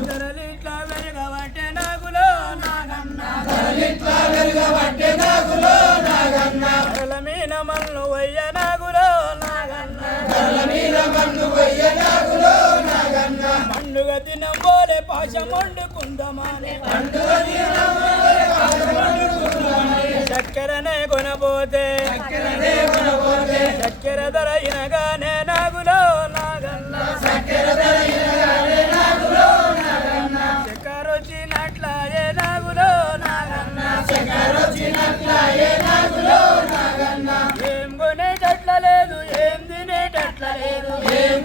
ధరలిట్లా వెలుగబట్టే నాగులో నాగన్న ధరల మీన మన్ను వయ్య నాగులో నాగన్న పండుగ దినం పోలే పాశం వండుకుందామని చక్కెరనే కొనబోతే చక్కెర ధర ఇనగానే నాగులో నాగన్న చక్కెరొచ్చినట్లాయే నాగులో నాగన్న ఏం కొనేటట్ల లేదు ఏం తినేటట్ల లేదు ఏం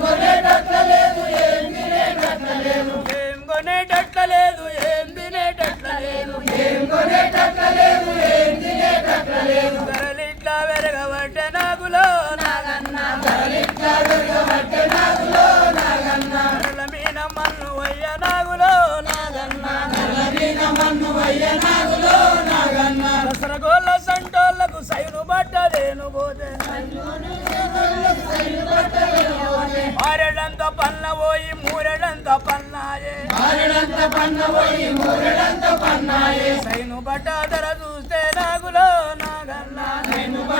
కొనేటట్ల లేదు ఏం తినేటట్ల లేదు ధరలిట్లా వెరగబట్టే నాగులో నాగన్న ధరల మీన మన్ను వయ్య నాగులో నాగన్న దసరగోళ్ళ సంటోళ్లకు సైను బట్టలేను పోతే మారెడంత పన్న పోయి మూరెడంత పన్నాయే సైను బట్ట ధర చూస్తే నాగులో నాగన్న